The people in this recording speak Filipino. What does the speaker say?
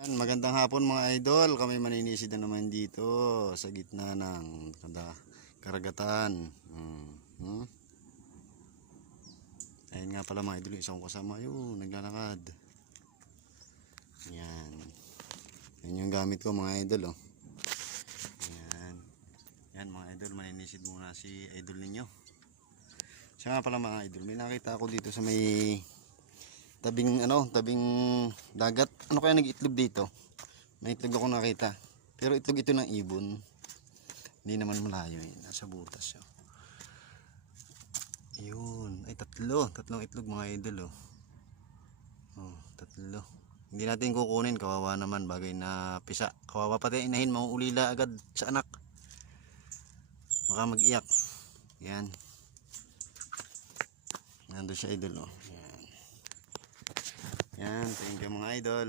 Magandang hapon mga idol, kami maninisid na naman dito sa gitna ng karagatan. Ayun nga pala mga idol, yung isang kasama yun, naglalakad. Yan. Yan yung gamit ko mga idol. Yan. Yan mga idol, maninisid muna si idol ninyo. Siya nga pala mga idol, may nakita ako dito sa may tabing dagat. Ano kaya nag-itlog dito? May itlog ako nakita. Pero itlog ito ng ibon. Hindi naman malayo eh. Nasa butas siya. Yun. Ay tatlong itlog mga idol oh. Tatlo. Hindi natin kukunin, kawawa naman, bagay na pisa. Kawawa pati inahin, mauulila agad sa anak. Baka mag-iyak. Yan. Nandun siya idol Yan, thank you mga idol.